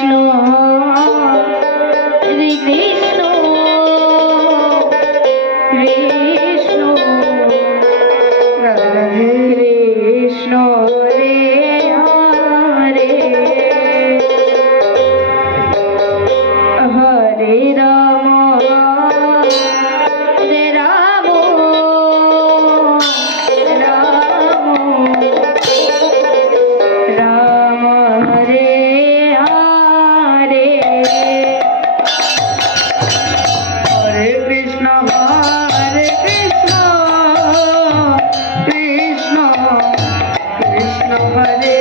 Krishna Hare Krishna Krishna Radhe 快乐。